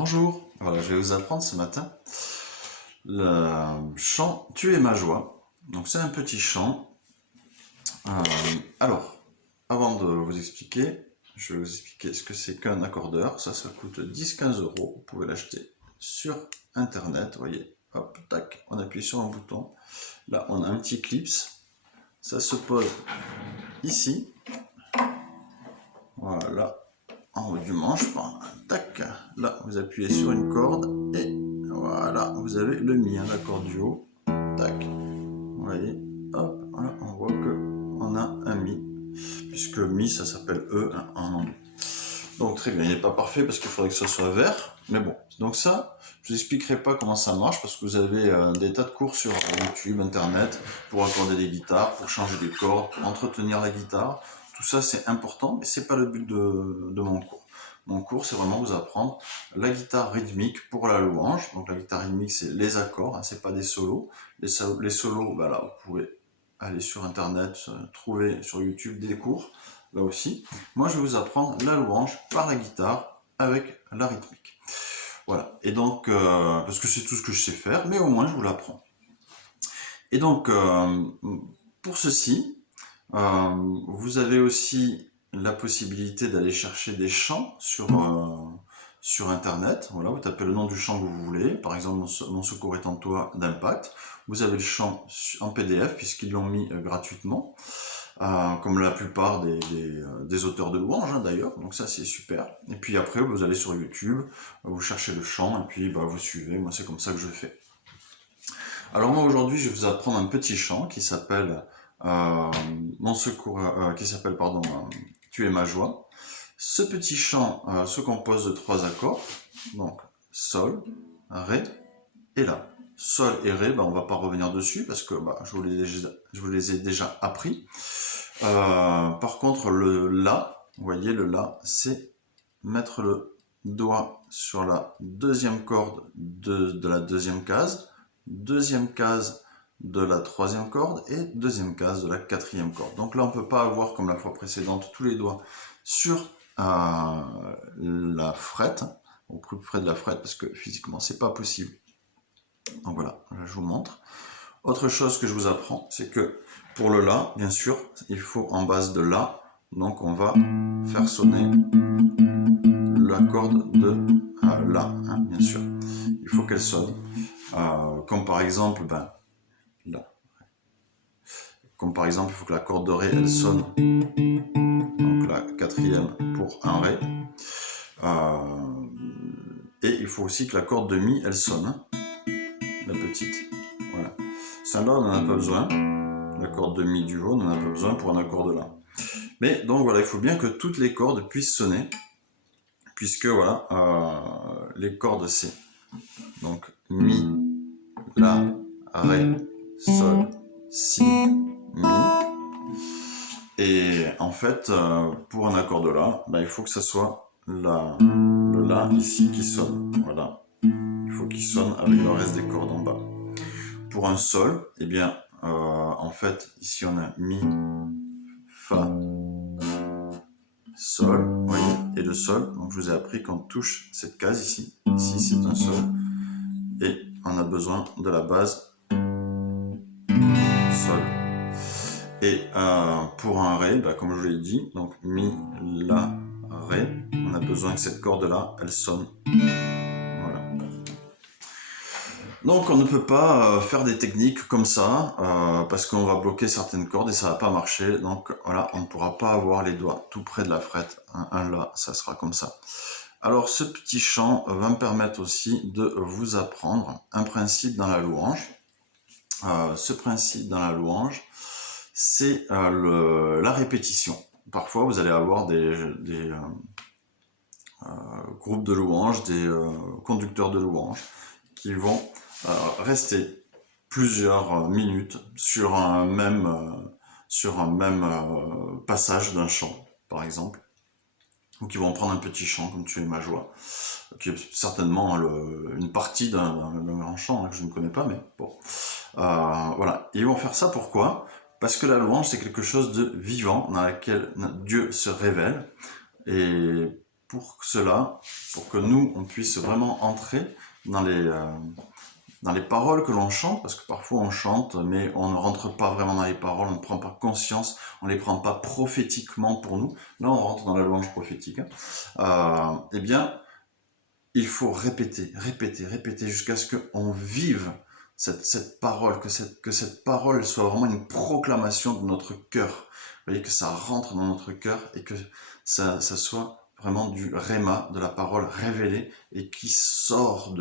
Bonjour, voilà, je vais vous apprendre ce matin le chant Tu es ma joie. Donc c'est un petit chant. Euh, alors, avant de vous expliquer, je vais vous expliquer ce que c'est qu'un accordeur. Ça coûte 10-15 euros. Vous pouvez l'acheter sur internet. Vous voyez, hop, tac, on appuie sur un bouton. Là, on a un petit clips. Ça se pose ici. Voilà, en haut du manche. Tac, là, vous appuyez sur une corde et voilà, vous avez le mi, hein, l'accord du haut. Tac, vous voyez, hop, voilà, on voit que on a un mi, puisque mi ça s'appelle E hein, en anglais. Donc très bien, il n'est pas parfait parce qu'il faudrait que ce soit vert, mais bon. Donc ça, je vous expliquerai pas comment ça marche parce que vous avez des tas de cours sur YouTube, Internet, pour accorder des guitares, pour changer des cordes, pour entretenir la guitare. Tout ça c'est important, mais c'est pas le but de mon cours. Mon cours, c'est vraiment vous apprendre la guitare rythmique pour la louange. Donc la guitare rythmique, c'est les accords, hein, c'est pas des solos. Les solos, bah là, vous pouvez aller sur Internet, trouver sur YouTube des cours, là aussi. Moi, je vais vous apprendre la louange par la guitare avec la rythmique. Voilà. Et donc, parce que c'est tout ce que je sais faire, mais au moins, je vous l'apprends. Et donc, pour ceci, vous avez aussi la possibilité d'aller chercher des chants sur Internet. Voilà, vous tapez le nom du chant que vous voulez. Par exemple, Mon secours est en toi d'Impact. Vous avez le chant en PDF puisqu'ils l'ont mis gratuitement, comme la plupart des auteurs de louanges hein, d'ailleurs. Donc ça, c'est super. Et puis après, vous allez sur YouTube, vous cherchez le chant et puis bah, vous suivez. Moi, c'est comme ça que je fais. Alors moi aujourd'hui je vais vous apprendre un petit chant qui s'appelle Mon secours, qui s'appelle pardon Tu es ma joie. Ce petit chant se compose de trois accords, donc Sol, Ré et La. Sol et Ré, on va pas revenir dessus parce que je vous les ai déjà appris. Par contre le La, vous voyez le La, c'est mettre le doigt sur la deuxième corde de la deuxième case de la troisième corde et deuxième case de la quatrième corde. Donc là, on ne peut pas avoir, comme la fois précédente, tous les doigts sur la frette, au plus près de la frette, parce que physiquement, c'est pas possible. Donc voilà, je vous montre. Autre chose que je vous apprends, c'est que pour le La, bien sûr, il faut en base de La, donc on va faire sonner la corde de La, hein, bien sûr. Il faut qu'elle sonne. Comme par exemple, là. Comme par exemple, il faut que la corde de Ré, elle sonne. Donc la quatrième pour un Ré. Et il faut aussi que la corde de Mi, elle sonne. Hein, la petite. Voilà. Celle-là, on n'en a pas besoin. La corde de Mi du haut, on n'en a pas besoin pour un accord de La. Mais donc voilà, il faut bien que toutes les cordes puissent sonner. Puisque voilà, les cordes c'est donc Mi, La, Ré, Sol, Si, Mi. Et en fait, pour un accord de La, il faut que ça soit le La ici qui sonne. Voilà. Il faut qu'il sonne avec le reste des cordes en bas. Pour un Sol, eh bien, en fait, ici on a Mi, Fa, Sol, voyez, et le Sol. Donc je vous ai appris qu'on touche cette case ici. Ici c'est un Sol. Et on a besoin de la base Sol. Et pour un Ré, comme je vous l'ai dit, donc Mi, La, Ré, on a besoin que cette corde-là, elle sonne. Voilà. Donc on ne peut pas faire des techniques comme ça, parce qu'on va bloquer certaines cordes et ça va pas marcher. Donc voilà, on ne pourra pas avoir les doigts tout près de la frette. Un La, ça sera comme ça. Alors ce petit chant va me permettre aussi de vous apprendre un principe dans la louange. Ce principe dans la louange, c'est la répétition. Parfois, vous allez avoir des groupes de louanges, des conducteurs de louanges qui vont rester plusieurs minutes sur un même passage d'un chant, par exemple, ou qui vont prendre un petit chant comme Tu es ma joie, qui est certainement une partie d'un grand chant que je ne connais pas, mais bon. Voilà. Et ils vont faire ça pourquoi ? Parce que la louange, c'est quelque chose de vivant dans laquelle Dieu se révèle. Et pour cela, pour que nous, on puisse vraiment entrer dans les paroles que l'on chante, parce que parfois on chante, mais on ne rentre pas vraiment dans les paroles, on ne prend pas conscience, on ne les prend pas prophétiquement pour nous. Là, on rentre dans la louange prophétique. Eh bien, il faut répéter, répéter, répéter jusqu'à ce qu'on vive cette parole, que cette parole soit vraiment une proclamation de notre cœur. Vous voyez, que ça rentre dans notre cœur et que ça soit vraiment du réma, de la parole révélée et qui sort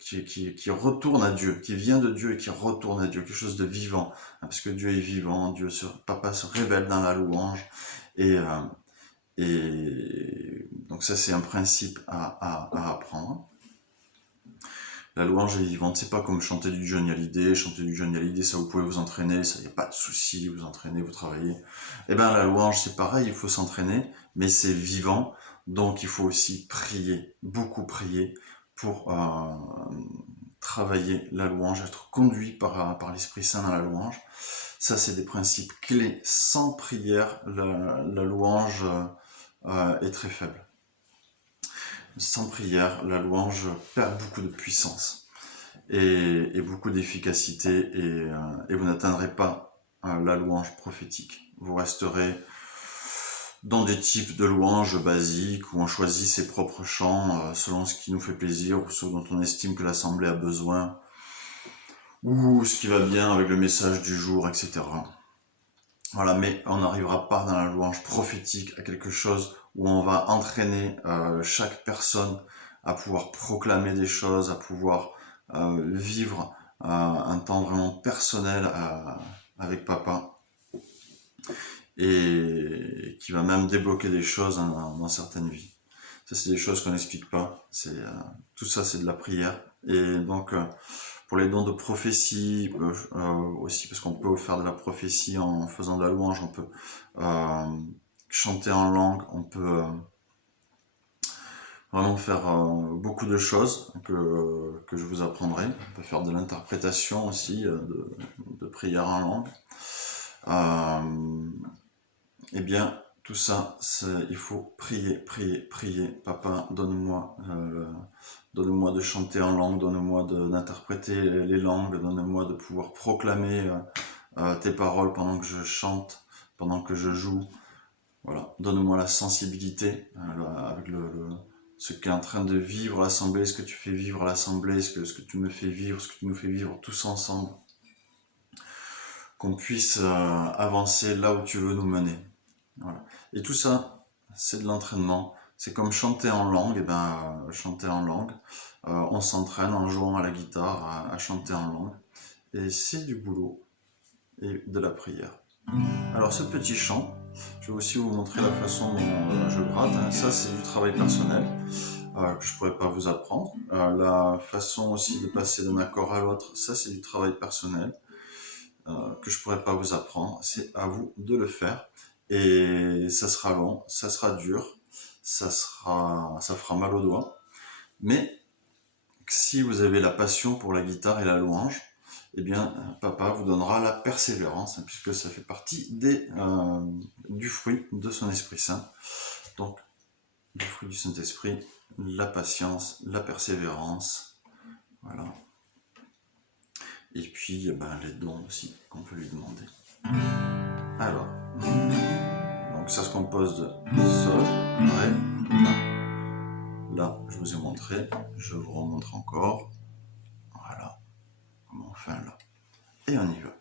qui retourne à Dieu, qui vient de Dieu et qui retourne à Dieu, quelque chose de vivant, parce que Dieu est vivant, Papa se révèle dans la louange, et donc ça c'est un principe à apprendre. La louange est vivante, c'est pas comme chanter du Johnny Hallyday. Chanter du Johnny Hallyday, ça vous pouvez vous entraîner, ça y a pas de souci, vous entraînez, vous travaillez. Et bien la louange c'est pareil, il faut s'entraîner, mais c'est vivant, donc il faut aussi prier, beaucoup prier pour travailler la louange, être conduit par l'Esprit Saint dans la louange. Ça c'est des principes clés. Sans prière, la louange est très faible. Sans prière, la louange perd beaucoup de puissance et beaucoup d'efficacité et vous n'atteindrez pas la louange prophétique. Vous resterez dans des types de louanges basiques où on choisit ses propres chants selon ce qui nous fait plaisir ou ce dont on estime que l'assemblée a besoin ou ce qui va bien avec le message du jour, etc. Voilà, mais on n'arrivera pas dans la louange prophétique à quelque chose où on va entraîner chaque personne à pouvoir proclamer des choses, à pouvoir vivre un temps vraiment personnel avec Papa, et qui va même débloquer des choses dans certaines vies. Ça, c'est des choses qu'on n'explique pas. Tout ça, c'est de la prière. Et donc, pour les dons de prophétie aussi, parce qu'on peut faire de la prophétie en faisant de la louange, on peut chanter en langue, on peut vraiment faire beaucoup de choses que je vous apprendrai. On peut faire de l'interprétation aussi, de prière en langue. Eh bien, tout ça, il faut prier, prier, prier. Papa, donne-moi de chanter en langue, donne-moi d'interpréter les langues, donne-moi de pouvoir proclamer tes paroles pendant que je chante, pendant que je joue. Voilà, donne-moi la sensibilité avec ce qu'est en train de vivre l'Assemblée, ce que tu fais vivre l'Assemblée, ce que tu me fais vivre, ce que tu nous fais vivre tous ensemble. Qu'on puisse avancer là où tu veux nous mener. Voilà. Et tout ça, c'est de l'entraînement. C'est comme chanter en langue. Et chanter en langue, on s'entraîne en jouant à la guitare à chanter en langue. Et c'est du boulot et de la prière. Alors ce petit chant, je vais aussi vous montrer la façon dont je gratte. Ça, c'est du travail personnel que je ne pourrais pas vous apprendre. La façon aussi de passer d'un accord à l'autre, ça, c'est du travail personnel que je ne pourrais pas vous apprendre. C'est à vous de le faire. Et ça sera long, ça sera dur, ça fera mal aux doigts. Mais si vous avez la passion pour la guitare et la louange, eh bien, Papa vous donnera la persévérance, puisque ça fait partie du fruit de son Esprit Saint. Donc, le fruit du Saint-Esprit, la patience, la persévérance, voilà. Et puis, les dons aussi qu'on peut lui demander. Alors, donc ça se compose de Sol, Ré, là je vous ai montré, je vous remontre encore, voilà, comment on fait là, et on y va.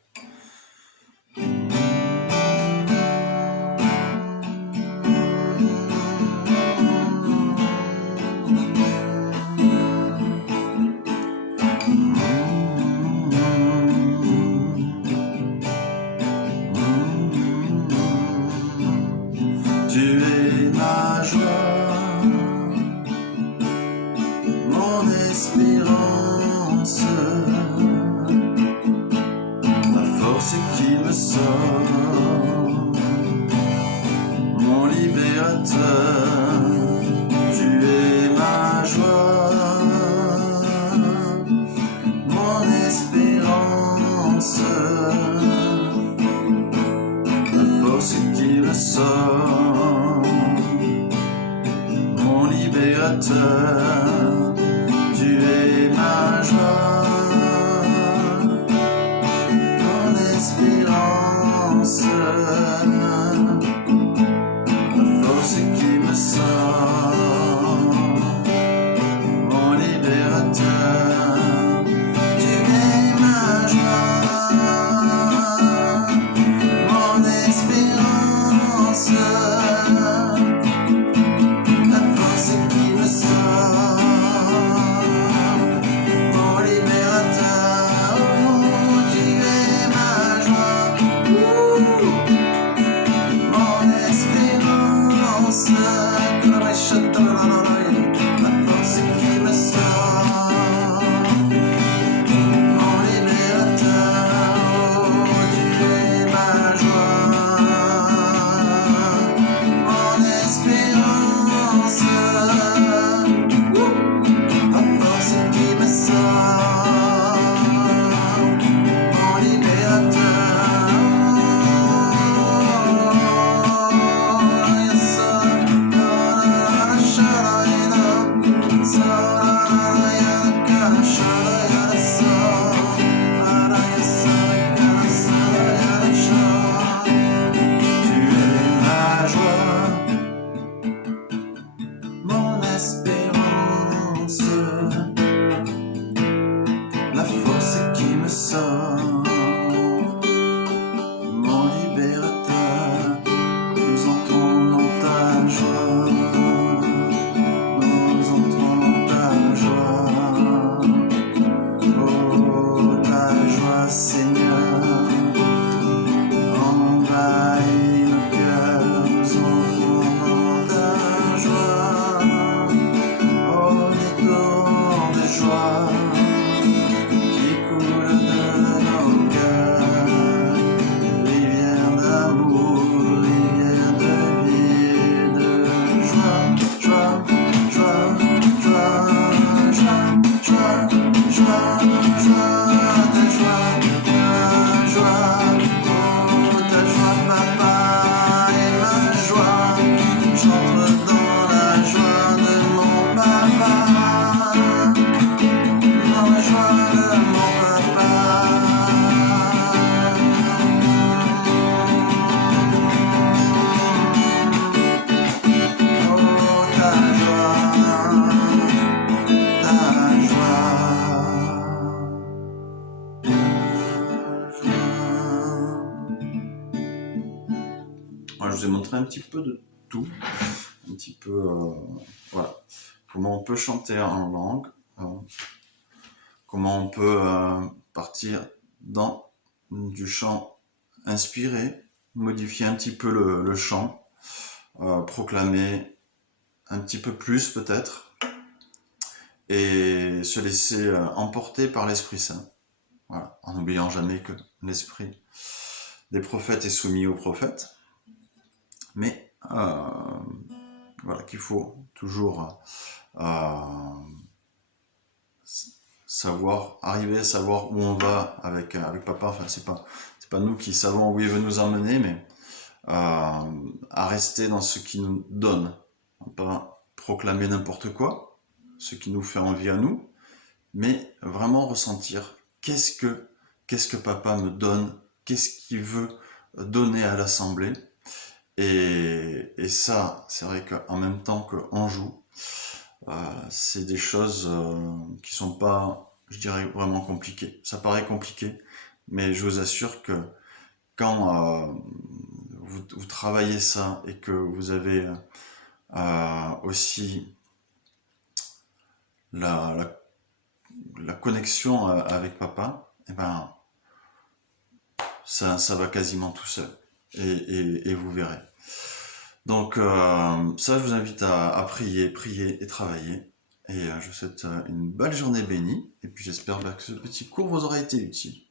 Tu es ma joie, mon espérance, la force qui me sauve. libérateur, tu es ma joie, mon espérance, la force qui me sort, mon libérateur, tu es ma joie, mon espérance, la force qui me sort, mon libérateur, tu es ma joie, mon espérance, la force qui me sort, mon libérateur, tu es ma joie, mon espérance, la force qui me sort, mon libérateur, yes, tu es ma joie, mon espérance, la force qui me sort, mon libérateur, nous entrons ta joie, nous entrons ta joie, oh ta joie Seigneur, envahit nos cœurs, nous entrons ta joie, oh des torrents de joie qui coulent de nos cœurs, rivière d'amour, rivière de vie et de joie, joie, joie, joie, joie, joie, joie, joie, ta joie, oh ta joie papa est ma joie, j'entre dans la joie de mon papa, dans la joie de mon papa, oh ta joie, ta joie, ta joie. Voilà, je vous ai montré un petit peu de tout, un petit peu, voilà, comment on peut chanter en langue, comment on peut partir dans du chant inspiré, modifier un petit peu le chant, proclamer un petit peu plus peut-être, et se laisser emporter par l'Esprit Saint. Voilà, en n'oubliant jamais que l'esprit des prophètes est soumis aux prophètes, mais voilà, qu'il faut toujours arriver à savoir où on va avec papa. Enfin, c'est pas nous qui savons où il veut nous emmener, mais à rester dans ce qui nous donne, pas proclamer n'importe quoi, ce qui nous fait envie à nous, mais vraiment ressentir qu'est-ce que papa me donne, qu'est-ce qu'il veut donner à l'assemblée. Et ça, c'est vrai qu'en même temps qu'on joue, c'est des choses qui sont pas, je dirais, vraiment compliquées. Ça paraît compliqué, mais je vous assure que quand vous travaillez ça et que vous avez aussi la connexion avec papa, et ben ça va quasiment tout seul. Et vous verrez. Donc ça, je vous invite à prier et travailler. Et je vous souhaite une belle journée bénie. Et puis j'espère que ce petit cours vous aura été utile.